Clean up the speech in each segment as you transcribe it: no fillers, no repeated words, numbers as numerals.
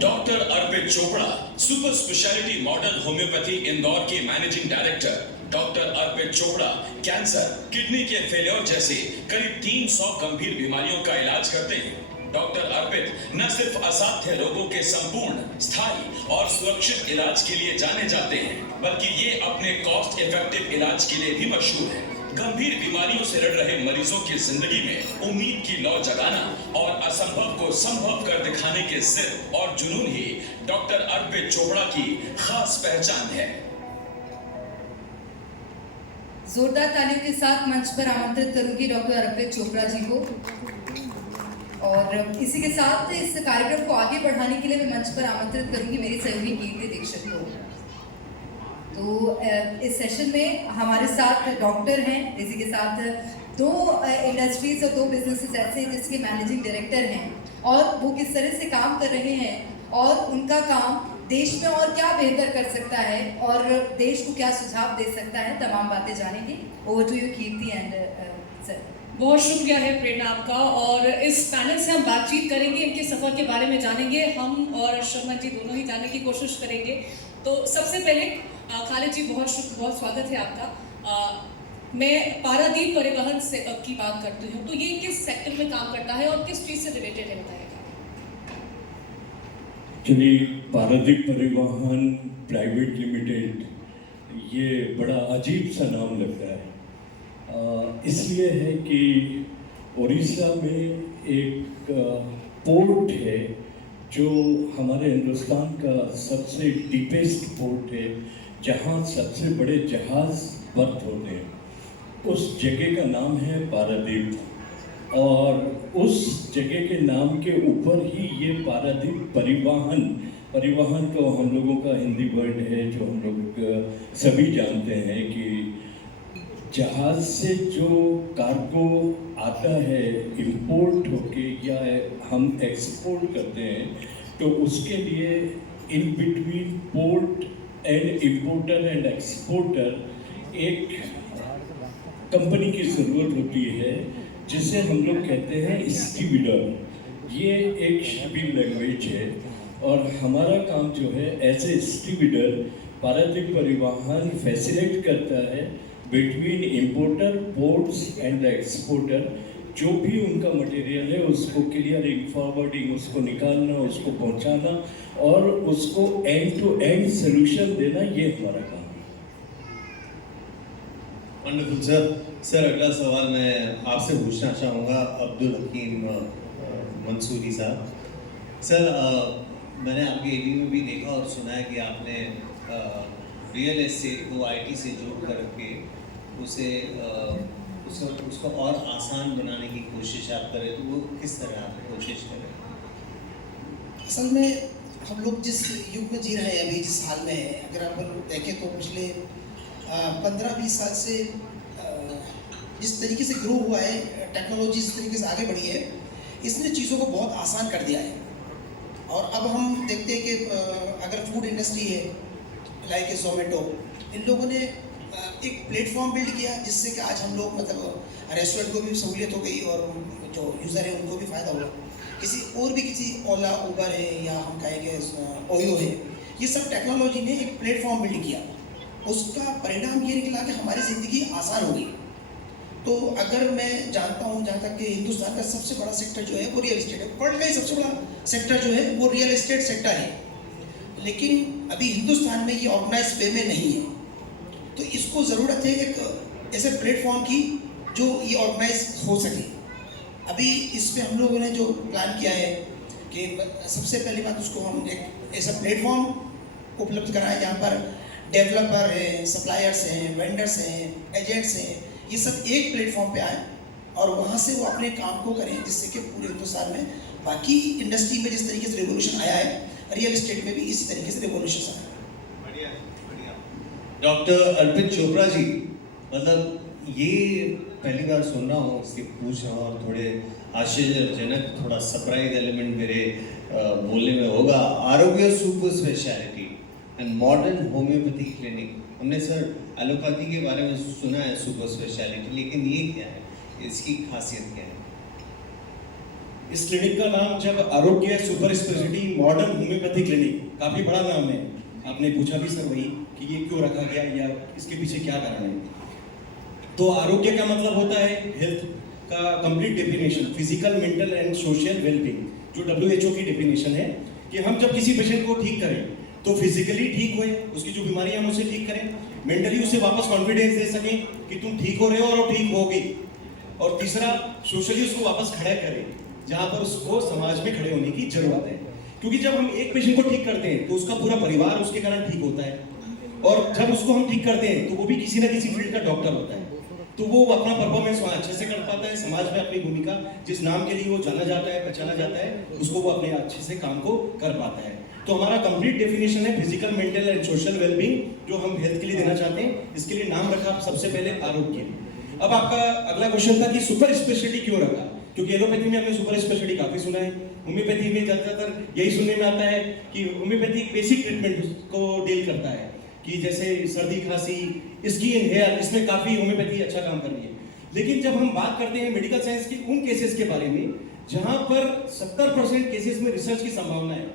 Doctor Arpit Chopra, super speciality modern homeopathy Indore के managing director. Doctor Arpit Chopra cancer, kidney के failure जैसे करीब 300 गंभीर बीमारियों का इलाज करते हैं। डॉक्टर अर्पित न सिर्फ असाध्य रोगों के संपूर्ण, स्थायी और सुरक्षित इलाज के लिए जाने जाते हैं, बल्कि ये अपने कॉस्ट इफेक्टिव इलाज के लिए भी मशहूर हैं। गंभीर बीमारियों से लड़ रहे मरीजों की जिंदगी में उम्मीद की लौ जगाना और असंभव को संभव कर दिखाने के जिद और जुनून ही डॉक्टर अर्पित चोपड़ा की खास पहचान है। जोरदार तालियों के साथ मंच पर आमंत्रित करूंगी डॉक्टर अर्पित चोपड़ा जी को। और इसी के साथ इस कार्यक्रम को आगे बढ़ाने के लिए मैं मंच पर आमंत्रित करूंगी मेरी सहयोगी कीर्ति दीक्षित को। तो इस सेशन में हमारे साथ डॉक्टर हैं, इसी के साथ 2 इंडस्ट्रीज और 2 बिजनेसेस ऐसे हैं जिसके मैनेजिंग डायरेक्टर हैं और वो किस तरह से काम कर रहे हैं और उनका काम देश में और क्या बेहतर कर सकता है और देश को क्या सुझाव दे सकता है, तमाम बातें जानेंगे। Over to you Kirti and sir. बहुत शुक्रिया है प्रेरणा आपका। और इस पैनल से हम बातचीत करेंगे, इनके सफ़र के बारे में जानेंगे, हम और शर्मा जी दोनों ही जानने की कोशिश करेंगे। तो सबसे पहले खालिद जी बहुत स्वागत है आपका। मैं पारादीप परिवहन से की बात करती हूँ, तो ये किस सेक्टर में काम करता है और किस चीज़ से रिलेटेड है, बताएगा? एक्चुअली पारादीप परिवहन प्राइवेट लिमिटेड ये बड़ा अजीब सा नाम लगता है। इसलिए है कि उड़ीसा में एक पोर्ट है जो हमारे हिंदुस्तान का सबसे डीपेस्ट पोर्ट है, जहाँ सबसे बड़े जहाज़ बर्थ होते हैं। उस जगह का नाम है पारादीप और उस जगह के नाम के ऊपर ही ये पारादीप परिवहन तो हम लोगों का हिंदी वर्ड है जो हम लोग सभी जानते हैं कि जहाज़ से जो कार्गो आता है इंपोर्ट होके या हम एक्सपोर्ट करते हैं, तो उसके लिए in between port and importer and exporter एक कंपनी की ज़रूरत होती है जिसे हम लोग कहते हैं स्टीविडर। ये एक शिपिंग लैंग्वेज है और हमारा काम जो है एज ए स्टीविडर पारादीप परिवहन फैसिलिटेट करता है between importer, ports and exporter. जो भी उनका मटेरियल है उसको क्लियरिंग, फॉरवर्डिंग, उसको निकालना, उसको पहुंचाना और उसको एंड टू एंड सोल्यूशन देना, ये हमारा काम है। Wonderful sir. सर अगला सवाल मैं आपसे पूछना चाहूँगा अब्दुल हकीम मंसूरी साहब। सर मैंने आपके एवी में भी देखा और सुना है कि आपने रियल एस्टेट को आईटी से जोड़ करके उसको और आसान बनाने की कोशिश आप करें, तो वो किस तरह आप कोशिश करें? असल में हम लोग जिस युग में जी रहे हैं अभी, जिस हाल में है, अगर आप देखें तो पिछले 15-20 साल से जिस तरीके से ग्रो हुआ है, टेक्नोलॉजी जिस तरीके से आगे बढ़ी है, इसने चीज़ों को बहुत आसान कर दिया है। और अब हम देखते हैं कि अगर फूड इंडस्ट्री है लाइक ज़ोमेटो, इन लोगों ने एक प्लेटफॉर्म बिल्ड किया जिससे कि आज हम लोग मतलब रेस्टोरेंट को भी सहूलियत हो गई और जो यूज़र है उनको भी फ़ायदा हुआ। किसी ओला, उबर है या हम कहेंगे ओयो है, ये सब टेक्नोलॉजी ने एक प्लेटफॉर्म बिल्ड किया। उसका परिणाम ये निकला कि हमारी ज़िंदगी आसान हो गई। तो अगर मैं जानता हूँ जहाँ तक कि हिंदुस्तान का सबसे बड़ा सेक्टर जो है वो रियल एस्टेट है। वर्ल्ड का ही सबसे बड़ा सेक्टर जो है वो रियल एस्टेट सेक्टर है, लेकिन अभी हिंदुस्तान में ये ऑर्गेनाइज वे में नहीं है। तो इसको ज़रूरत है एक ऐसे प्लेटफॉर्म की जो ये ऑर्गेनाइज हो सके। अभी इस पर हम लोगों ने जो प्लान किया है कि सबसे पहली बात उसको हम एक ऐसा प्लेटफॉर्म उपलब्ध कराएं जहाँ पर डेवलपर हैं, सप्लायर्स हैं, वेंडर्स हैं, एजेंट्स हैं, ये सब एक प्लेटफॉर्म पे आए और वहाँ से वो अपने काम को करें, जिससे कि पूरे हिंदुस्तान में बाकी इंडस्ट्री में जिस तरीके से रिवोल्यूशन आया है, रियल एस्टेट में भी इसी तरीके से रिवोल्यूशन आया है। बढ़िया बढ़िया। डॉक्टर अर्पित चोपड़ा जी, मतलब ये पहली बार सुन रहा हूँ, इसकी पूछ रहा हूँ और थोड़े आश्चर्यजनक, थोड़ा सरप्राइज एलिमेंट मेरे बोलने में होगा। आरोग्य super speciality and modern homeopathy clinic, हमने सर एलोपैथी के बारे में सुना है सुपर स्पेशलिटी, लेकिन ये क्या है, इसकी खासियत क्या है? इस क्लिनिक का नाम जब आरोग्य super speciality modern homeopathy clinic, काफी बड़ा नाम है। आपने पूछा भी सर वही कि ये क्यों रखा गया या इसके पीछे क्या कारण है। तो आरोग्य का मतलब होता है हेल्थ का complete definition, physical, mental and social wellbeing, जो WHO की डेफिनेशन है कि हम जब किसी पेशेंट को ठीक करें तो फिजिकली ठीक हुए, उसकी जो बीमारियां हम उसे ठीक करें, मेंटली उसे वापस कॉन्फिडेंस दे सकें कि तुम ठीक हो रहे हो और ठीक होगे, और तीसरा सोशली उसको वापस खड़ा करें जहां पर उसको समाज में खड़े होने की जरूरत है। क्योंकि जब हम एक पेशेंट को ठीक करते हैं तो उसका पूरा परिवार उसके कारण ठीक होता है, और जब उसको हम ठीक करते हैं तो वो भी किसी ना किसी फील्ड का डॉक्टर होता है, तो वो अपना परफॉर्मेंस वहाँ अच्छे से कर पाता है, समाज में अपनी भूमिका जिस नाम के लिए वो जाना जाता है, पहचाना जाता है, उसको वो अपने अच्छे से काम को कर पाता है। तो हमारा कंप्लीट डेफिनेशन है physical, mental and social wellbeing, जो हम हेल्थ के लिए देना चाहते हैं। इसके लिए नाम रखा सबसे पहले आरोग्य। अब आपका अगला क्वेश्चन था कि सुपर स्पेशलिटी क्यों रखा, क्योंकि एलोपैथी में हमने सुपर स्पेशलिटी काफी सुना है, होम्योपैथी में ज्यादातर यही सुनने में आता है कि होम्योपैथी बेसिक ट्रीटमेंट को डील करता है, कि जैसे सर्दी, खांसी, स्किन, हेयर, इसमें काफी होम्योपैथी अच्छा काम कर रही है। लेकिन जब हम बात करते हैं मेडिकल साइंस के उन केसेस के बारे में जहां पर 70% केसेस में रिसर्च की संभावना है,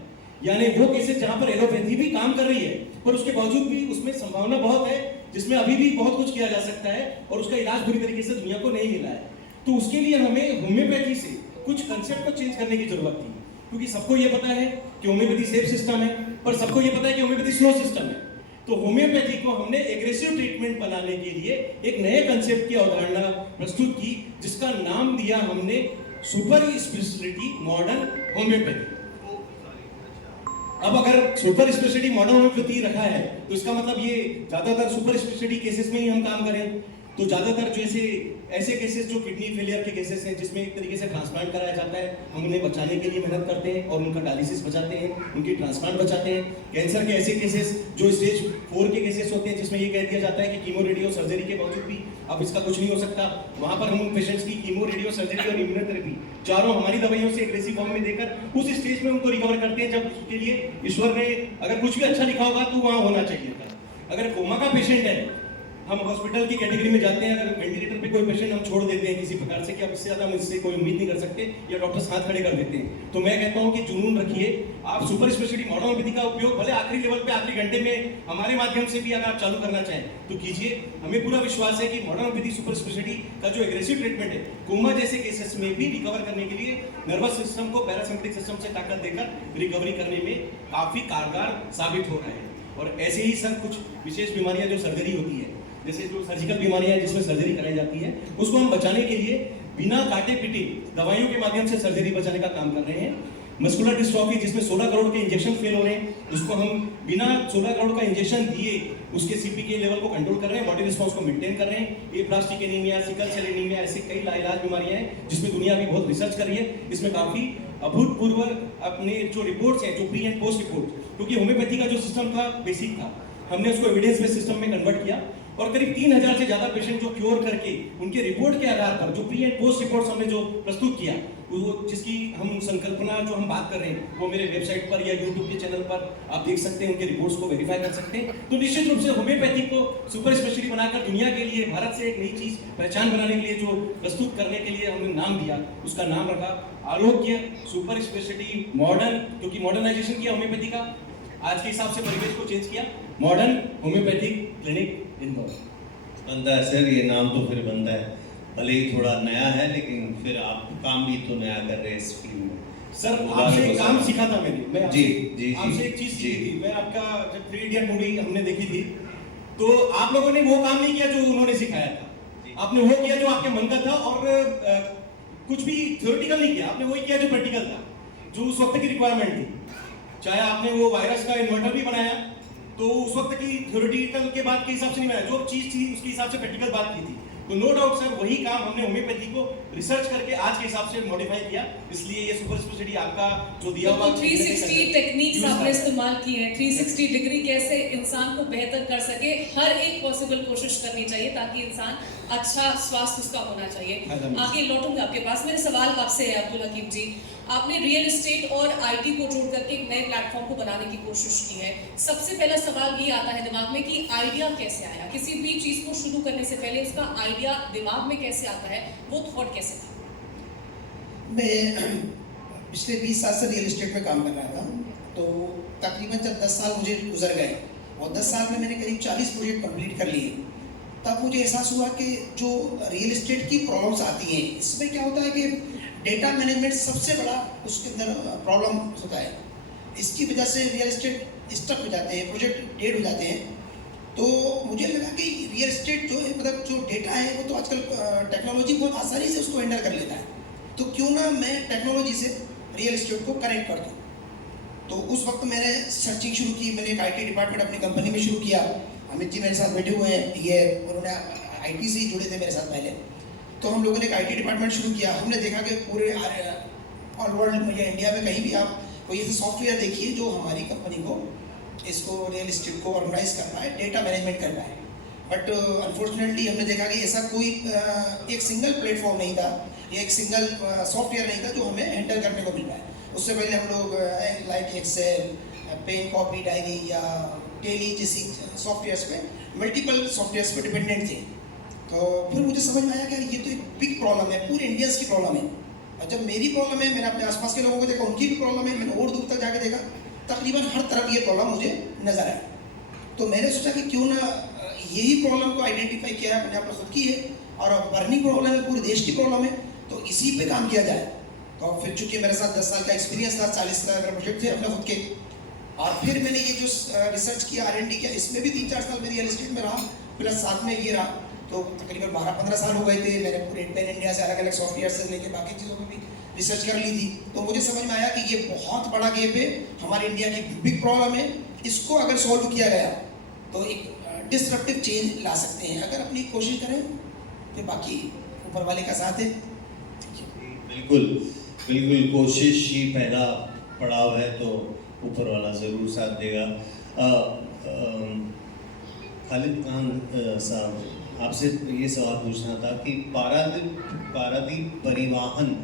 यानी वो केसेस जहां पर एलोपैथी भी काम कर रही है पर उसके बावजूद भी उसमें संभावना बहुत है, जिसमें अभी भी बहुत कुछ किया जा सकता है और उसका इलाज पूरी तरीके से दुनिया को नहीं मिला है, तो उसके लिए हमें होम्योपैथी से कुछ कंसेप्ट को चेंज करने की जरूरत थी। क्योंकि सबको ये पता है कि होम्योपैथी सेफ सिस्टम है, पर सबको ये पता है कि होम्योपैथी स्लो सिस्टम है। तो होम्योपैथी को हमने एग्रेसिव ट्रीटमेंट बनाने के लिए एक नए कंसेप्ट की अवधारणा प्रस्तुत की, जिसका नाम दिया हमने सुपर स्पेशलिटी मॉडर्न होम्योपैथी। अब अगर सुपर स्पेशलिटी मॉडर्न होम्योपैथी रखा है तो इसका मतलब ये ज्यादातर सुपर स्पेशलिटी केसेस में ही हम काम करें, तो ज्यादातर जैसे ऐसे केसेस जो किडनी फेलियर के केसेस हैं जिसमें एक तरीके से ट्रांसप्लांट कराया जाता है, हम उन्हें बचाने के लिए मेहनत करते हैं और उनका डायलिसिस बचाते हैं, उनकी ट्रांसप्लांट बचाते हैं। कैंसर के ऐसे केसेस जो स्टेज 4 के केसेस होते हैं जिसमें ये कह दिया जाता है कि कीमो रेडियो सर्जरी के बावजूद भी अब इसका कुछ नहीं हो सकता, वहां पर हम पेशेंट्स की कीमो रेडियो सर्जरी और इम्यूनोथेरेपी चारों हमारी दवाइयों से एग्रेसिव फॉर्म में देकर उस स्टेज में उनको रिकवर करते हैं जब उसके लिए ईश्वर ने अगर कुछ भी अच्छा लिखा होगा तो वहां होना चाहिए था। अगर कोमा का पेशेंट है, हम हॉस्पिटल की कैटेगरी में जाते हैं, अगर वेंटिलेटर पे कोई पेशेंट हम छोड़ देते हैं किसी प्रकार से कि अब इससे ज्यादा हम इससे कोई उम्मीद नहीं कर सकते, या डॉक्टर्स हाथ खड़े कर देते हैं, तो मैं कहता हूं कि जुनून रखिए, आप सुपर स्पेशलिटी मॉडर्न होम्योपैथी का उपयोग भले आखिरी लेवल पे आखिरी घंटे में हमारे माध्यम से भी अगर आप चालू करना चाहें तो कीजिए। हमें पूरा विश्वास है कि मॉडर्न होम्योपैथी सुपर स्पेशलिटी का जो एग्रेसिव ट्रीटमेंट है, कोमा जैसे केसेस में भी रिकवर करने के लिए नर्वस सिस्टम को पैरासिम्पैथिक सिस्टम से ताकत देकर रिकवरी करने में काफी कारगर साबित हो रहा है। और ऐसे ही सर कुछ विशेष बीमारियां जो सर्जरी होती है, जैसे जो सर्जिकल बीमारियां हैं जिसमें सर्जरी कराई जाती है, उसको हम बचाने के लिए बिना काटे पीटे दवाइयों के माध्यम से सर्जरी बचाने का काम कर रहे हैं। मस्कुलर डिस्ट्रॉफी जिसमें 16 करोड़ के इंजेक्शन फेल हो रहे हैं, उसको हम बिना 16 करोड़ का इंजेक्शन दिए उसके CPK लेवल को कंट्रोल कर रहे हैं, बॉडी रिस्पॉन्स को मेंटेन कर रहे हैं। Aplastic anaemia, sickle cell anaemia, ऐसे कई लाइलाज बीमारियां हैं जिसमें दुनिया अभी बहुत रिसर्च कर रही है। इसमें काफी अभूतपूर्व अपने जो रिपोर्ट्स हैं, जो प्री एंड पोस्ट रिपोर्ट, क्योंकि होम्योपैथी का जो सिस्टम था बेसिक था, हमने उसको एविडेंस बेस्ड सिस्टम में कन्वर्ट किया और करीब 3000 से ज्यादा पेशेंट जो क्योर करके उनके रिपोर्ट के आधार पर जो प्री एंड पोस्ट रिपोर्ट्स हमने जो प्रस्तुत किया, वो जिसकी हम संकल्पना जो हम बात कर रहे हैं वो मेरे वेबसाइट पर या यूट्यूब के चैनल पर आप देख सकते हैं, उनके रिपोर्ट्स को वेरीफाई कर सकते हैं। तो निश्चित रूप से होम्योपैथी को सुपर स्पेशलिटी बनाकर दुनिया के लिए, भारत से एक नई चीज पहचान बनाने के लिए जो प्रस्तुत करने के लिए हमने नाम दिया, उसका नाम रखा आरोग्य सुपर स्पेशलिटी मॉडर्न, क्योंकि मॉडर्नाइजेशन किया होम्योपैथी का, आज के हिसाब से परिवेश को चेंज किया, मॉडर्न होम्योपैथिक क्लिनिक इंदौर। बनता है सर, ये नाम तो फिर बनता है, भले ही थोड़ा नया है लेकिन फिर आप काम भी तो नया कर रहे हैं इस फील्ड में। सर आपसे एक काम सीखा था मैं जी आपसे एक चीज सीखी थी। मैं आपका जब 3 इडियट मूवी हमने देखी थी तो आप लोगों ने वो काम नहीं किया जो उन्होंने सिखाया था, आपने वो किया जो आपके मन का था और कुछ भी थ्योरेटिकल नहीं किया, आपने वही किया जो प्रैक्टिकल था, जो उस वक्त की रिक्वायरमेंट थी। चाहे आपने वो वायरस का इन्वर्टर भी बनाया तो उस वक्त की थ्योरेटिकल के बात के हिसाब से नहीं बनाया, जो चीज थी उसके हिसाब से प्रैक्टिकल बात की थी। तो नो डाउट सर वही काम हमने होम्योपैथी को रिसर्च करके आज के हिसाब से मॉडिफाई किया, इसलिए ये सुपर स्पेशलिटी आपका जो दिया हुआ 360 टेक्निक्स आपने इस्तेमाल की है, 360 डिग्री कैसे इंसान को बेहतर कर सके, हर एक पॉसिबल कोशिश करनी चाहिए ताकि इंसान अच्छा स्वास्थ्य उसका होना चाहिए। आगे लौटूंगा आपके पास, मेरे सवाल आपसे है अब्दुल हकीम जी, आपने रियल एस्टेट और IT को जोड़ करके एक नए प्लेटफॉर्म को बनाने की कोशिश की है। सबसे पहला सवाल ये आता है दिमाग में कि आइडिया कैसे आया, किसी भी चीज को शुरू करने से पहले उसका आइडिया दिमाग में कैसे आता है, वो थॉट कैसे था? मैं पिछले 20 साल से रियल एस्टेट में काम कर रहा था। तो तकरीबन जब 10 साल मुझे गुजर गए और 10 साल में मैंने करीब 40 प्रोजेक्ट कंप्लीट कर लिए, तब मुझे एहसास हुआ कि जो रियल एस्टेट की प्रॉब्लम्स आती हैं, इसमें क्या होता है कि डेटा मैनेजमेंट सबसे बड़ा उसके अंदर प्रॉब्लम होता है। इसकी वजह से रियल एस्टेट स्टक हो जाते हैं, प्रोजेक्ट डेड हो जाते हैं। तो मुझे लगा कि रियल एस्टेट जो है, मतलब जो डेटा है, वो तो आजकल टेक्नोलॉजी बहुत आसानी से उसको हैंडल कर लेता है, तो क्यों ना मैं टेक्नोलॉजी से रियल एस्टेट को कनेक्ट कर दूँ। तो उस वक्त मैंने सर्चिंग शुरू की, मैंने एक IT डिपार्टमेंट अपनी कंपनी में शुरू किया। अमित जी मेरे साथ बैठे हुए हैं, ये उन्होंने IT से ही जुड़े थे मेरे साथ पहले। तो हम लोगों ने एक IT डिपार्टमेंट शुरू किया। हमने देखा कि पूरे ऑल वर्ल्ड में या इंडिया में कहीं भी आप कोई ऐसे सॉफ्टवेयर देखिए जो हमारी कंपनी को, इसको रियल एस्टेट को ऑर्गेनाइज कर पाए, डेटा मैनेजमेंट कर पाए। बट अनफॉर्चुनेटली हमने देखा कि ऐसा कोई एक सिंगल प्लेटफॉर्म नहीं था, या एक सिंगल सॉफ्टवेयर नहीं था जो हमें हैंडल करने को मिल पाए। उससे पहले हम लोग like Excel, pen, copy, diary या टेली जैसी सॉफ्टवेयर्स पे, मल्टीपल सॉफ्टवेयर्स पे डिपेंडेंट थे। तो फिर मुझे समझ में आया कि ये तो एक बिग प्रॉब्लम है, पूरे इंडियंस की प्रॉब्लम है। और जब मेरी प्रॉब्लम है, मैंने अपने आसपास के लोगों को देखा, उनकी भी प्रॉब्लम है, मैंने और दूर तक जाके देखा, तकरीबन हर तरफ ये प्रॉब्लम मुझे नज़र आई। तो मैंने सोचा कि क्यों ना यही प्रॉब्लम को आइडेंटिफाई किया है, मैंने अपने खुद की है और बर्निंग प्रॉब्लम है, पूरे देश की प्रॉब्लम है, तो इसी पे काम किया जाए। तो फिर चूँकि मेरे साथ 10 साल का एक्सपीरियंस था, 40 मेरे प्रोजेक्ट थे अपने खुद के, और फिर मैंने ये जो रिसर्च किया, R&D किया, इसमें भी 3-4 साल मेरी रियल एस्टेट में रहा, प्लस साथ में ये रहा, तो तकरीबन 12-15 साल हो गए थे। मैंने पूरे पैन इंडिया से अलग अलग सॉफ्टवेयर से लेके बाकी चीज़ों में भी रिसर्च कर ली थी। तो मुझे समझ में आया कि ये बहुत बड़ा गैप है, हमारे इंडिया की बिग प्रॉब्लम है। इसको अगर सॉल्व किया गया तो एक डिस्ट्रप्टिव चेंज ला सकते हैं, अगर अपनी कोशिश करें तो बाकी ऊपर वाले का साथ है। बिल्कुल बिल्कुल, कोशिश ही पहला पड़ाव है, तो ऊपर वाला ज़रूर साथ देगा। खालिद खान साहब, आपसे ये सवाल पूछना था कि पारादीप परिवहन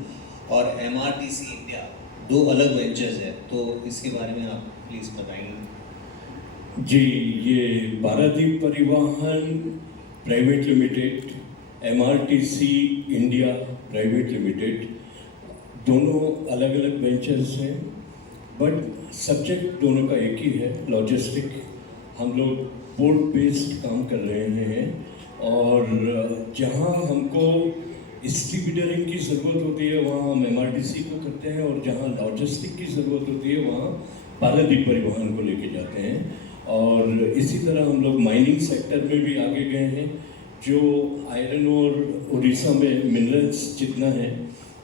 और MRTC इंडिया 2 अलग वेंचर्स है, तो इसके बारे में आप प्लीज़ बताएंगे। जी, ये पारादीप परिवहन private limited, MRTC India private limited, दोनों अलग अलग वेंचर्स हैं, बट सब्जेक्ट दोनों का एक ही है, लॉजिस्टिक। हम लोग पोर्ट बेस्ड काम कर रहे हैं, और जहां हमको डिस्ट्रीब्यूटरिंग की ज़रूरत होती है वहाँ हम MRTC को करते हैं, और जहाँ लॉजिस्टिक की ज़रूरत होती है वहाँ पारादीप परिवहन को लेके जाते हैं। और इसी तरह हम लोग माइनिंग सेक्टर में भी आगे गए हैं। जो आयरन और उड़ीसा में मिनरल्स जितना है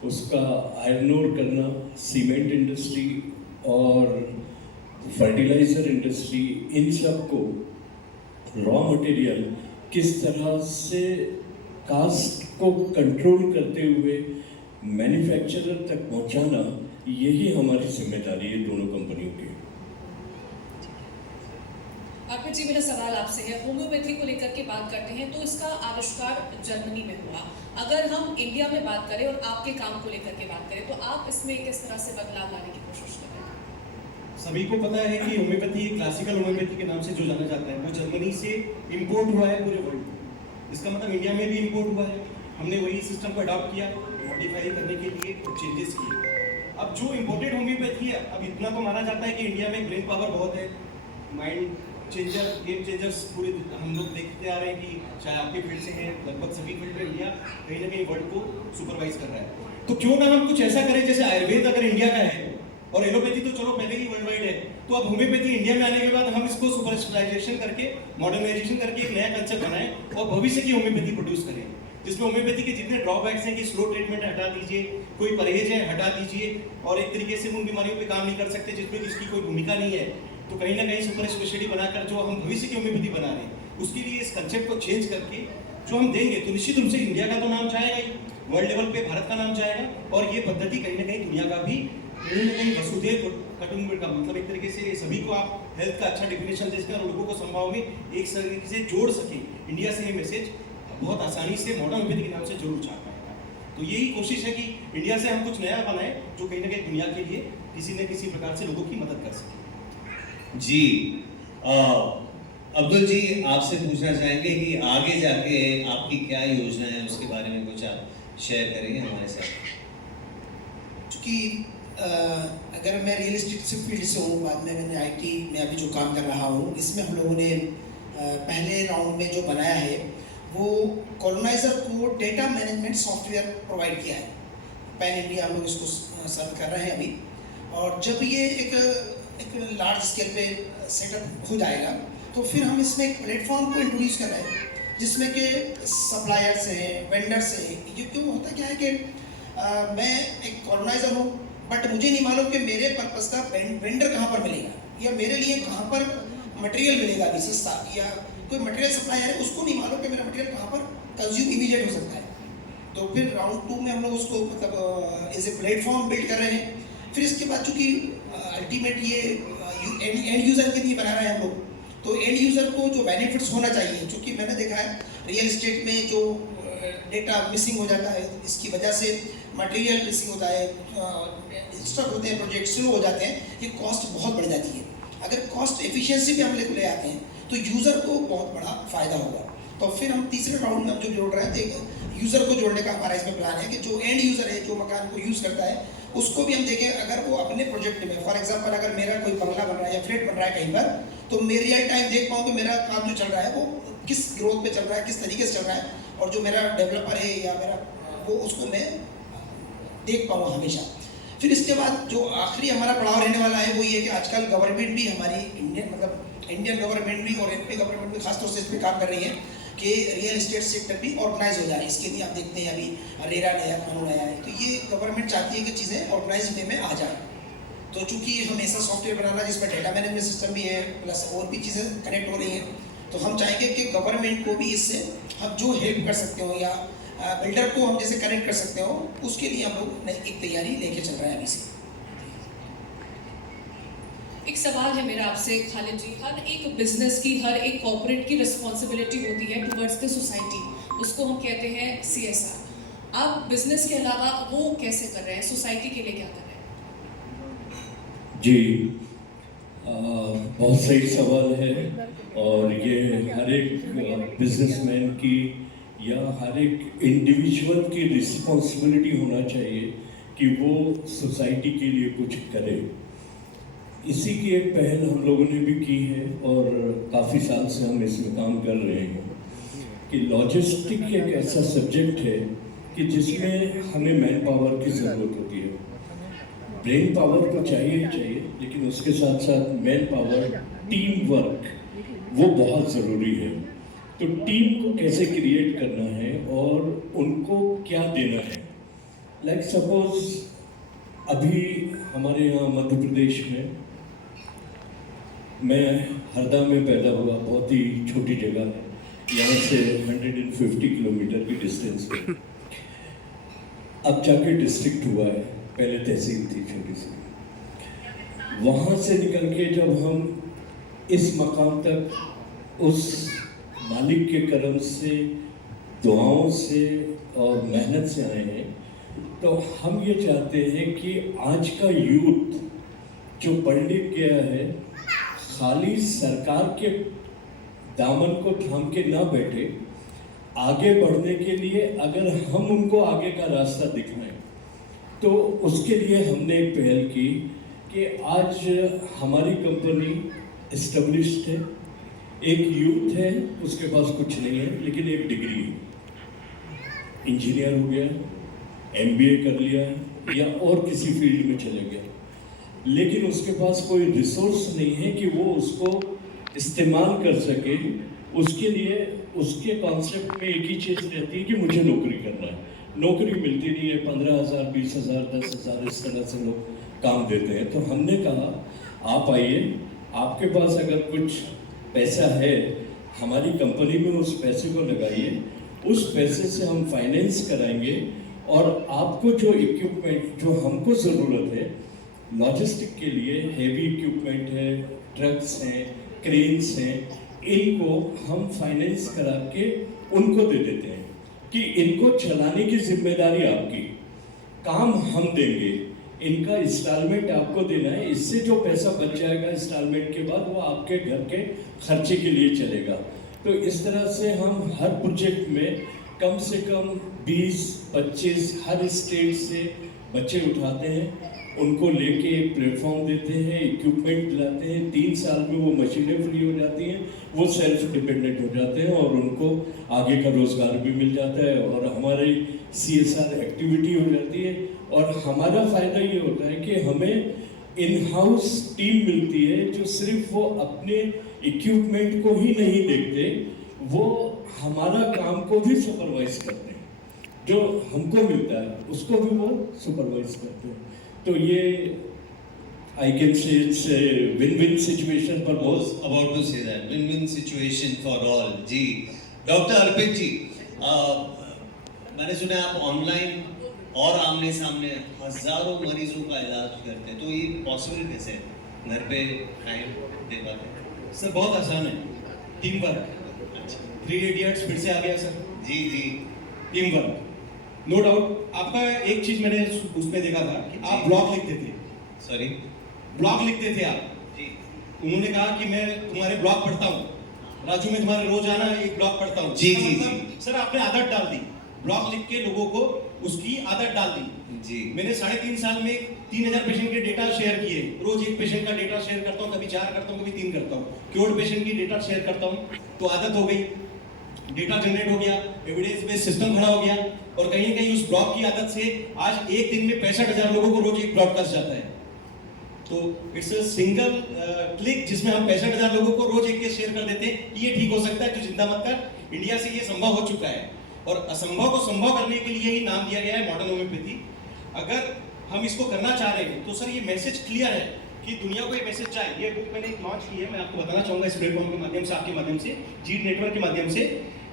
उसका आयरन ओर करना, सीमेंट इंडस्ट्री और फर्टिलाइज़र इंडस्ट्री, इन सब को रॉ मटेरियल किस तरह से कास्ट को कंट्रोल करते हुए मैन्युफैक्चरर तक पहुंचाना, यही हमारी जिम्मेदारी है दोनों कंपनियों की। अर्पित जी, मेरा सवाल आपसे है, होम्योपैथी को लेकर के बात करते हैं तो इसका आविष्कार जर्मनी में हुआ। अगर हम इंडिया में बात करें और आपके काम को लेकर के बात करें, तो आप इसमें किस तरह से बदलाव लाने की कोशिश कर रहे हैं? सभी को पता है कि होम्योपैथी, क्लासिकल होम्योपैथी के नाम से जो जाना जाता है, वो जर्मनी से इम्पोर्ट हुआ है पूरे वर्ल्ड में। इसका मतलब इंडिया में भी इम्पोर्ट हुआ है। हमने वही सिस्टम को अडॉप्ट किया, मॉडिफाई करने के लिए चेंजेस किए। अब जो इम्पोर्टेड होम्योपैथी है, अब इतना तो माना जाता है कि इंडिया में ब्रेन पावर बहुत है, माइंड चेंजर, गेम चेंजर्स पूरे हम लोग देखते आ रहे हैं कि चाहे आपके फील्ड से हैं, लगभग सभी फील्ड में इंडिया कहीं ना कहीं वर्ल्ड को सुपरवाइज कर रहा है। तो क्यों ना हम कुछ ऐसा करें, जैसे आयुर्वेद अगर इंडिया का है और एलोपैथी तो चलो पहले ही वर्ल्ड वाइड है, तो अब होम्योपैथी इंडिया में आने के बाद हम इसको सुपर स्पेशलाइजेशन करके, मॉडर्नाइजेशन करके एक नया कंसेप्ट बनाएं और भविष्य की होम्योपैथी प्रोड्यूस करें, जिसमें होम्योपैथी के जितने ड्रॉबैक्स हैं कि स्लो ट्रीटमेंट हटा दीजिए, कोई परहेज है हटा दीजिए, और एक तरीके से उन बीमारियों पे काम नहीं कर सकते जिसमें इसकी कोई भूमिका नहीं है, तो कहीं ना कहीं सुपर स्पेशलिटी बनाकर जो हम भविष्य की होम्योपैथी बना रहे हैं, उसके लिए इस कंसेप्ट को चेंज करके जो हम देंगे, तो निश्चित रूप से इंडिया का तो नाम जाएगा ही, वर्ल्ड लेवल पे भारत का नाम जाएगा, और ये पद्धति कहीं ना कहीं दुनिया का भी कहीं ना कहीं वसुधैव कुटुंबकम का मतलब एक तरीके से सभी को आप हेल्थ का अच्छा डेफिनेशन दे सकें और लोगों को संभाव में एक तरीके से जोड़ सकें। इंडिया से ये मैसेज बहुत आसानी से मॉडर्न होम्योपैथी के नाम से जरूर जा पाएगा। तो यही कोशिश है कि इंडिया से हम कुछ नया बनाएं जो कहीं ना कहीं दुनिया के लिए किसी न किसी प्रकार से लोगों की मदद कर सके। जी, अब्दुल जी, आपसे पूछना चाहेंगे कि आगे जाके आपकी क्या योजना है, उसके बारे में कुछ आप शेयर करेंगे हमारे साथ। चूँकि अगर मैं रियल इस्टेट से फील्ड से हूँ, बाद में मैंने आईटी में अभी जो काम कर रहा हूँ, इसमें हम लोगों ने पहले राउंड में जो बनाया है वो कॉलोनाइजर को डेटा मैनेजमेंट सॉफ्टवेयर प्रोवाइड किया है। पैन इंडिया हम लोग इसको सर्व कर रहे हैं अभी, और जब ये एक लार्ज स्केल पे सेटअप हो जाएगा तो फिर हम इसमें एक प्लेटफॉर्म को इंट्रोड्यूस कर रहे हैं जिसमें कि सप्लायर्स हैं, वेंडर्स हैं। ये क्यों होता क्या है कि मैं एक कॉलोनाइजर हूँ, बट मुझे नहीं मालूम कि मेरे पर्पस का वेंडर कहाँ पर मिलेगा, या मेरे लिए कहाँ पर मटेरियल मिलेगा अभी सस्ता, या कोई मटेरियल सप्लायर है उसको नहीं मालूम कि मेरा मटेरियल कहाँ पर कंज्यूम इमीडिएट हो सकता है। तो फिर राउंड 2 में हम लोग उसको मतलब एज ए प्लेटफॉर्म बिल्ड कर रहे हैं। फिर इसके बाद चूँकि अल्टीमेट ये एंड यूज़र के लिए बना रहे हैं हम लोग, तो एंड यूज़र को जो बेनिफिट्स होना चाहिए, क्योंकि मैंने देखा है रियल इस्टेट में जो डेटा मिसिंग हो जाता है, इसकी वजह से मटेरियल मिसिंग होता है, स्टक होते हैं, प्रोजेक्ट स्लो हो जाते हैं, ये कॉस्ट बहुत बढ़ जाती है। अगर कॉस्ट एफिशिएंसी भी हम ले आते हैं तो यूज़र को बहुत बड़ा फ़ायदा होगा। तो फिर हम तीसरे राउंड में जो जोड़ रहे हैं, तो यूज़र को जोड़ने का हमारा इसमें प्लान है कि जो एंड यूज़र है, जो मकान को यूज़ करता है, उसको भी हम देखें। अगर वो अपने प्रोजेक्ट में, फॉर एग्जांपल अगर मेरा कोई बंगला बन रहा है या फ्लैट बन रहा है कहीं पर, तो मैं रियल टाइम देख पाऊँ कि मेरा काम जो चल रहा है वो किस ग्रोथ पे चल रहा है, किस तरीके से चल रहा है, और जो मेरा डेवलपर है या मेरा वो, उसको मैं देख पाऊँ हमेशा। फिर इसके बाद जो आखिरी हमारा पड़ाव रहने वाला है वो ये कि आजकल गवर्नमेंट भी हमारी इंडियन गवर्नमेंट भी और एमपी गवर्नमेंट भी खासतौर से इस पर काम कर रही है कि रियल इस्टेट सेक्टर भी ऑर्गेनाइज हो जाए। इसके लिए आप देखते हैं अभी रेरा नया कानून आया है, तो ये गवर्नमेंट चाहती है कि चीज़ें ऑर्गेनाइज वे में आ जाए। तो चूँकि हम ऐसा सॉफ्टवेयर बना रहा है जिसमें डेटा मैनेजमेंट सिस्टम भी है, प्लस और भी चीज़ें कनेक्ट हो रही हैं, तो हम चाहेंगे कि गवर्नमेंट को भी इससे हम जो हेल्प कर सकते हो या बिल्डर को हम जैसे कनेक्ट कर सकते हो, उसके लिए हम लोग एक तैयारी लेके चल रहे हैं अभी से। एक सवाल है मेरा आपसे खालिद जी, हर एक बिजनेस की, हर एक कॉर्पोरेट की रिस्पॉन्सिबिलिटी होती है टुवर्ड्स द सोसाइटी, उसको हम कहते हैं CSR। आप बिजनेस के अलावा वो कैसे कर रहे हैं, सोसाइटी के लिए क्या कर रहे हैं? जी, बहुत सही सवाल है, और ये हर एक बिजनेसमैन की या हर एक इंडिविजुअल की रिस्पॉन्सिबिलिटी होना चाहिए कि वो सोसाइटी के लिए कुछ करे। इसी की एक पहल हम लोगों ने भी की है और काफ़ी साल से हम इसमें काम कर रहे हैं कि लॉजिस्टिक एक ऐसा सब्जेक्ट है कि जिसमें हमें मैन पावर की ज़रूरत होती है। ब्रेन पावर तो चाहिए ही चाहिए, लेकिन उसके साथ साथ मैन पावर, टीम वर्क, वो बहुत ज़रूरी है। तो टीम को कैसे क्रिएट करना है और उनको क्या देना है। लाइक सपोज अभी हमारे यहाँ मध्य प्रदेश में, मैं हरदा में पैदा हुआ, बहुत ही छोटी जगह है, यहाँ से 150 किलोमीटर की डिस्टेंस पे। अब जाके डिस्ट्रिक्ट हुआ है, पहले तहसील थी छोटी सी। वहाँ से निकल के जब हम इस मकाम तक उस मालिक के करम से, दुआओं से और मेहनत से आए हैं, तो हम ये चाहते हैं कि आज का यूथ जो पढ़ लिख गया है, खाली सरकार के दामन को थाम के ना बैठे, आगे बढ़ने के लिए अगर हम उनको आगे का रास्ता दिखाएं, तो उसके लिए हमने एक पहल की कि आज हमारी कंपनी एस्टेब्लिश्ड है। एक यूथ है, उसके पास कुछ नहीं है, लेकिन एक डिग्री है, इंजीनियर हो गया, MBA कर लिया या और किसी फील्ड में चले गया, लेकिन उसके पास कोई रिसोर्स नहीं है कि वो उसको इस्तेमाल कर सके। उसके लिए उसके कॉन्सेप्ट में एक ही चीज़ रहती है कि मुझे नौकरी करना है। नौकरी मिलती नहीं है, 15,000, 20,000, 10,000 इस तरह से लोग काम देते हैं। तो हमने कहा आप आइए, आपके पास अगर कुछ पैसा है, हमारी कंपनी में उस पैसे को लगाइए, उस पैसे से हम फाइनेंस कराएंगे और आपको जो इक्विपमेंट जो हमको ज़रूरत है लॉजिस्टिक के लिए, हेवी इक्विपमेंट है, ट्रक्स हैं, क्रेन्स हैं, इनको हम फाइनेंस करा के उनको दे देते हैं कि इनको चलाने की जिम्मेदारी आपकी, काम हम देंगे, इनका इंस्टॉलमेंट आपको देना है। इससे जो पैसा बच जाएगा इंस्टॉलमेंट के बाद, वो आपके घर के खर्चे के लिए चलेगा। तो इस तरह से हम हर प्रोजेक्ट में कम से कम 20-25 हर स्टेट से बच्चे उठाते हैं, उनको लेके एक प्लेटफॉर्म देते हैं, इक्विपमेंट दिलाते हैं, 3 साल में वो मशीनें फ्री हो जाती हैं, वो सेल्फ डिपेंडेंट हो जाते हैं और उनको आगे का रोज़गार भी मिल जाता है और हमारी CSR एक्टिविटी हो जाती है। और हमारा फ़ायदा ये होता है कि हमें इन हाउस टीम मिलती है जो सिर्फ वो अपने इक्विपमेंट को ही नहीं देखते, वो हमारा काम को भी सुपरवाइज करते हैं, जो हमको मिलता है उसको भी वो सुपरवाइज करते हैं। तो ये I can say it's win win situation for both. About to say that win win situation for all. जी डॉक्टर अर्पित जी, मैंने सुना आप ऑनलाइन और आमने सामने हजारों मरीजों का इलाज करते हैं, तो ये पॉसिबल कैसे है? घर पे टाइम दे पाते हैं? सर बहुत आसान है, टीम वर्क। अच्छा, 3 इडियट्स फिर से आ गया सर, जी जी टीम वर्क नो डाउट। आपका एक चीज मैंने उसमें देखा था कि आप ब्लॉग लिखते थे, सॉरी ब्लॉग लिखते थे आप। जी उन्होंने कहा कि मैं तुम्हारे ब्लॉग पढ़ता हूँ, राजू मैं तुम्हारे रोजाना एक ब्लॉग पढ़ता हूँ। जी, इसका जी, मतलब, सर आपने आदत डाल दी, ब्लॉग लिख के लोगों को उसकी आदत डाल दी। जी मैंने 3.5 साल में 3000 पेशेंट के डेटा शेयर किए, रोज एक पेशेंट का डेटा शेयर करता हूँ, कभी 4 करता हूँ, कभी 3 करता हूँ, क्योर्ड पेशेंट की डेटा शेयर करता हूँ, तो आदत हो गई, डेटा जनरेट हो गया, एविडेंस बेस्ड सिस्टम खड़ा हो गया और कहीं ना कहीं उस ब्लॉग की आदत से आज एक दिन में 65,000 लोगों को रोज एक ब्रॉडकास्ट जाता है। तो इट्स अ सिंगल क्लिक जिसमें हम 65,000 लोगों को रोज एक के शेयर कर देते हैं। ये ठीक हो सकता है, तो चिंता मत कर, इंडिया से ये संभव हो चुका है और असंभव को संभव करने के लिए ही नाम दिया गया है मॉडर्न होम्योपैथी। अगर हम इसको करना चाह रहे हैं तो सर ये मैसेज क्लियर है कि दुनिया को ये मैसेज चाहिए। ये बुक मैंने लॉन्च की है, मैं आपको बताना चाहूंगा इस प्लेटफॉर्म के माध्यम से, आपके माध्यम से, जीट नेटवर्क के माध्यम से,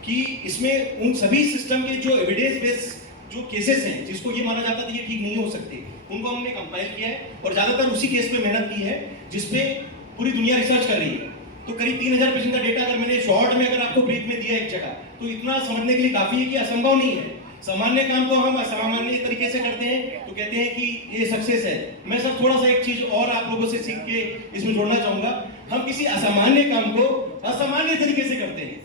कि इसमें उन सभी सिस्टम के जो एविडेंस बेस्ड जो केसेस हैं जिसको ये माना जाता था ये ठीक नहीं हो सकते, उनको हमने कंपाइल किया है और ज्यादातर उसी केस पे मेहनत की है जिसपे पूरी दुनिया रिसर्च कर रही है। तो करीब 3000 पेशेंट का डेटा अगर मैंने शॉर्ट में अगर आपको ब्रीफ में दिया एक जगह, तो इतना समझने के लिए काफी है कि असंभव नहीं है। सामान्य काम को हम असामान्य तरीके से करते हैं तो कहते हैं कि ये सक्सेस है। मैं सर थोड़ा सा एक चीज और आप लोगों से सीख के इसमें जोड़ना चाहूंगा, हम किसी असामान्य काम को असामान्य तरीके से करते हैं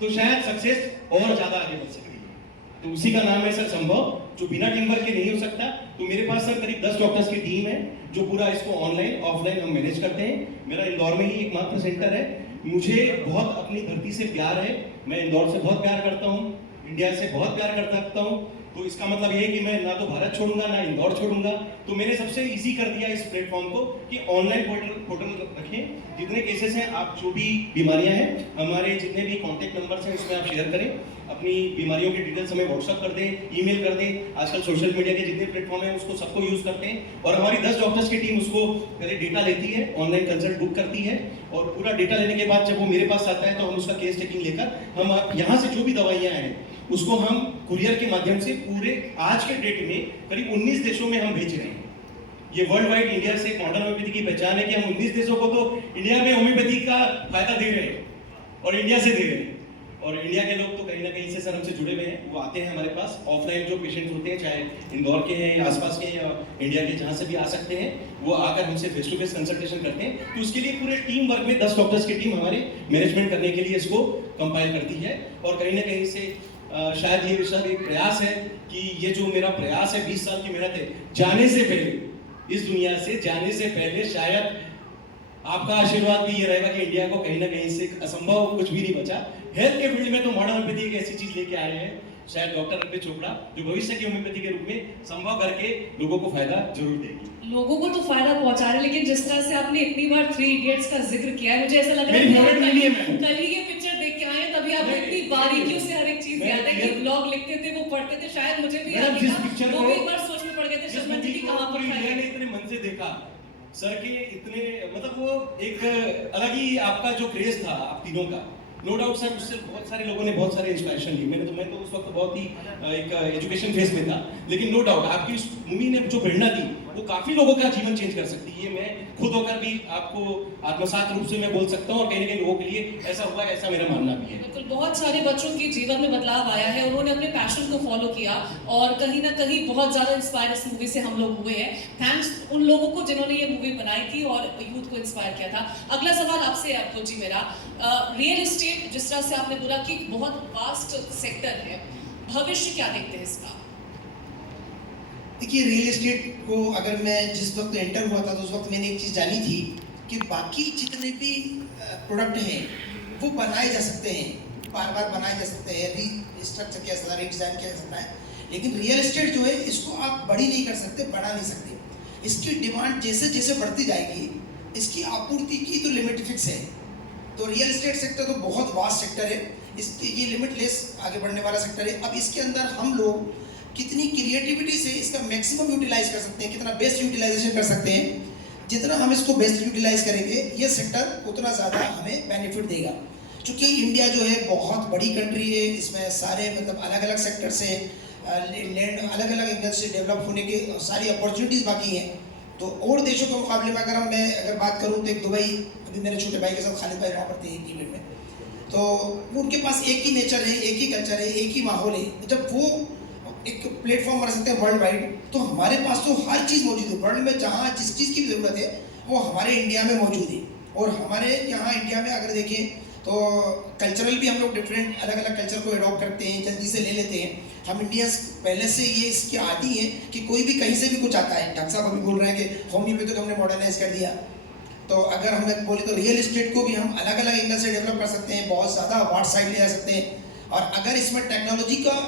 तो शायद सक्सेस और ज्यादा आगे बढ़ सकती है। तो उसी का नाम है सर संभव, जो बिना टीम वर्क के नहीं हो सकता। तो मेरे पास सर करीब 10 डॉक्टर्स की टीम है जो पूरा इसको ऑनलाइन ऑफलाइन हम मैनेज करते हैं। मेरा इंदौर में ही एकमात्र सेंटर है। मुझे बहुत अपनी धरती से प्यार है, मैं इंदौर से बहुत प्यार करता हूँ, इंडिया से बहुत प्यार करता हूँ। तो इसका मतलब ये है कि मैं ना तो भारत छोड़ूंगा ना इंदौर छोड़ूंगा। तो मैंने सबसे इजी कर दिया इस प्लेटफॉर्म को कि ऑनलाइन पोर्टल रखें, जितने केसेस हैं, आप जो भी बीमारियां हैं, हमारे जितने भी कॉन्टैक्ट नंबर्स हैं उसमें आप शेयर करें, अपनी बीमारियों की डिटेल्स हमें व्हाट्सअप कर दें, ईमेल कर दें। आजकल सोशल मीडिया के जितने प्लेटफॉर्म हैं उसको सबको यूज करते हैं और हमारी 10 डॉक्टर्स की टीम उसको पहले डेटा लेती है, ऑनलाइन कंसल्ट बुक करती है और पूरा डेटा लेने के बाद जब वो मेरे पास आता है तो हम उसका केस टेकिंग लेकर हम यहाँ से जो भी दवाइयाँ हैं उसको हम कुरियर के माध्यम से पूरे आज के डेट में करीब 19 देशों में हम भेज रहे हैं। ये वर्ल्ड वाइड इंडिया से मॉडर्न होम्योपैथी की पहचान है कि हम 19 देशों को तो इंडिया में होम्योपैथी का फायदा दे रहे हैं और इंडिया से दे रहे हैं। और इंडिया के लोग तो कहीं ना कहीं से सर हमसे जुड़े हुए हैं, वो आते हैं हमारे पास। ऑफलाइन जो पेशेंट होते हैं, चाहे इंदौर के हैं या आसपास के या इंडिया के जहाँ से भी आ सकते हैं, वो आकर हमसे फेस टू फेस कंसल्टेशन करते हैं। तो उसके लिए पूरे टीम वर्क में 10 डॉक्टर्स की टीम हमारे मैनेजमेंट करने के लिए इसको कंपाइल करती है। और कहीं ना कहीं से शायद ये सर एक प्रयास है कि ये जो मेरा प्रयास है 20 साल की मेहनत है, जाने से पहले, इस दुनिया से जाने से पहले शायद आपका आशीर्वाद भी ये रहेगा कि इंडिया को कहीं ना कहीं से असंभव कुछ भी नहीं बचा। हेल्थ के फील्ड में तो मॉडर्न होम्योपैथी एक ऐसी चीज लेके आए हैं, शायद डॉक्टर अर्पित चोपड़ा, जो भविष्य की होम्योपैथी के रूप में संभव करके लोगों को फायदा जरूर देगी। लोगों को तो फायदा पहुंचा रहे हैं, लेकिन जिस तरह से आपने इतनी बार 3 इडियट्स का जिक्र किया है, मुझे ऐसा लग रहा है मेरी कि आप favorite movie है मैम। कल ही ये पिक्चर देख के आए हैं, तभी आपको इतनी बारीकियों से हर एक चीज याद है कि ब्लॉग लिखते थे, वो पढ़ते थे। शायद मुझे भी याद जिस था, पिक्चर वो को भी एक बार सोच में पड़ गए थे शर्मा जी की कहां पर इंडिया ने इतने मन से देखा सर के, इतने मतलब वो एक अलग ही आपका जो क्रेज था आप तीनों का, नो डाउट सर, उससे बहुत सारे लोगों ने बहुत सारे इंस्पिरेशन लिए। मैं तो उस वक्त बहुत ही एक एजुकेशन फेज में था, लेकिन नो डाउट आपकी उस मूवी ने जो प्रेरणा दी वो काफी लोगों का जीवन चेंज कर सकती है। मैं खुद होकर भी आपको आत्मसात रूप से मैं बोल सकता हूँ और कहीं ना कहीं लोगों के लिए ऐसा हुआ है, ऐसा मेरा मानना भी है। बिल्कुल, बहुत सारे बच्चों के जीवन में बदलाव आया है, उन्होंने अपने पैशन को फॉलो किया और कहीं ना कहीं बहुत ज्यादा इंस्पायर इस मूवी से हम लोग हुए हैं। थैंक्स उन लोगों को जिन्होंने ये मूवी बनाई थी और यूथ को इंस्पायर किया था। अगला सवाल आपसे है आपको जी मेरा, रियल एस्टेट जिस तरह से आपने बोला कि बहुत वास्ट सेक्टर है, भविष्य क्या देखते हैं इसका? देखिए, रियल एस्टेट को अगर मैं जिस वक्त एंटर हुआ था तो उस वक्त मैंने एक चीज़ जानी थी कि बाकी जितने भी प्रोडक्ट हैं वो बनाए जा सकते हैं, बार बार बनाए जा सकते हैं, रीस्ट्रक्चर किया जा सकता है, रीडिज़ाइन किया जा सकता है, लेकिन रियल एस्टेट जो है इसको आप बड़ी नहीं कर सकते, बड़ा नहीं सकते। इसकी डिमांड जैसे जैसे बढ़ती जाएगी, इसकी आपूर्ति की तो लिमिट फिक्स है। तो रियल एस्टेट सेक्टर तो बहुत वास्ट सेक्टर है, इसके ये लिमिटलेस आगे बढ़ने वाला सेक्टर है। अब इसके अंदर हम लोग कितनी क्रिएटिविटी से इसका मैक्सिमम यूटिलाइज कर सकते हैं, कितना बेस्ट यूटिलाइजेशन कर सकते हैं, जितना हम इसको बेस्ट यूटिलाइज करेंगे ये सेक्टर उतना ज़्यादा हमें बेनिफिट देगा। चूँकि इंडिया जो है बहुत बड़ी कंट्री है, इसमें सारे मतलब अलग अलग सेक्टर से लैंड अलग अलग एंगल से डेवलप होने के सारी अपॉर्चुनिटीज़ बाकी हैं। तो और देशों के मुकाबले में अगर बात करूँ तो एक दुबई, अभी मेरे छोटे भाई के साथ खालिद भाई वहाँ पर थे एक इवेंट में, तो उनके पास एक ही नेचर है, एक ही कल्चर है, एक ही माहौल है। जब वो एक प्लेटफॉर्म बना सकते हैं वर्ल्ड वाइड, तो हमारे पास तो हर चीज़ मौजूद है वर्ल्ड में, जहाँ जिस चीज़ की ज़रूरत है वो हमारे इंडिया में मौजूद है। और हमारे यहाँ इंडिया में अगर देखें तो कल्चरल भी हम लोग डिफरेंट अलग अलग कल्चर को अडॉप्ट करते हैं, जल्दी से ले लेते हैं। हम इंडियंस पहले से ये इसके आदी हैं कि कोई भी कहीं से भी कुछ आता है। डॉक्टर साहब अभी बोल रहे हैं कि होम्योपैथी को हमने मॉडर्नाइज कर दिया, तो अगर हम बोले तो रियल एस्टेट को भी हम अलग अलग एंगल से डेवलप कर सकते हैं, बहुत ज़्यादा वार्ड साइड ले जा सकते हैं। और अगर इसमें टेक्नोलॉजी का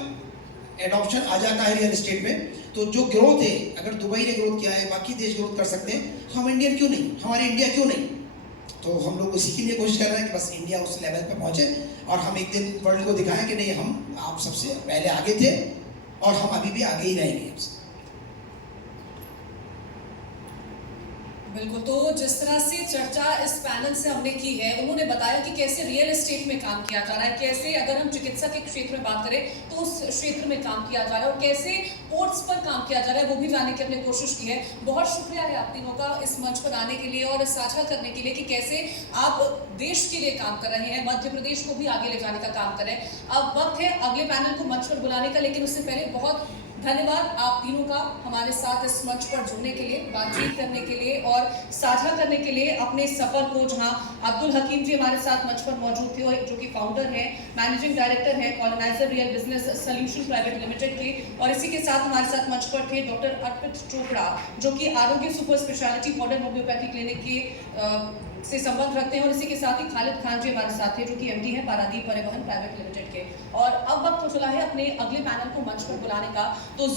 एडॉप्शन आ जाता है रियल एस्टेट में, तो जो ग्रोथ है, अगर दुबई ने ग्रोथ किया है, बाकी देश ग्रोथ कर सकते हैं, तो हम इंडियन क्यों नहीं, हमारे इंडिया क्यों नहीं। तो हम लोग उसी के लिए कोशिश कर रहे हैं कि बस इंडिया उस लेवल पे पहुंचे और हम एक दिन वर्ल्ड को दिखाएं कि नहीं, हम आप सबसे पहले आगे थे और हम अभी भी आगे ही रहेंगे आपसे। बिल्कुल, तो जिस तरह से चर्चा इस पैनल से हमने की है, उन्होंने बताया कि कैसे रियल एस्टेट में काम किया जा रहा है, कैसे अगर हम चिकित्सा के क्षेत्र में बात करें तो उस क्षेत्र में काम किया जा रहा है, और कैसे पोर्ट्स पर काम किया जा रहा है वो भी जानने की हमने कोशिश की है। बहुत शुक्रिया है आप तीनों का इस मंच पर आने के लिए और साझा करने के लिए कि कैसे आप देश के लिए काम कर रहे हैं, मध्य प्रदेश को भी आगे ले जाने का काम कर रहे हैं। अब वक्त है अगले पैनल को मंच पर बुलाने का, लेकिन उससे पहले बहुत धन्यवाद आप तीनों का हमारे साथ इस मंच पर जुड़ने के लिए, बातचीत करने के लिए और साझा करने के लिए अपने सफर को। जहां अब्दुल हकीम जी हमारे साथ मंच पर मौजूद थे, जो कि फाउंडर हैं, मैनेजिंग डायरेक्टर हैं coloniser real business solution private limited के, और इसी के साथ हमारे साथ मंच पर थे डॉक्टर अर्पित चोपड़ा, जो कि आरोग्य super speciality modern homeopathy clinic के से संबंध रखते हैं, और इसी के साथ ही खालिद खान जी हमारे साथ थे, जो कि एमडी है पारादीप परिवहन प्राइवेट लिमिटेड के। और अब वक्त हो चला है अपने अगले पैनल को मंच पर बुलाने का। तो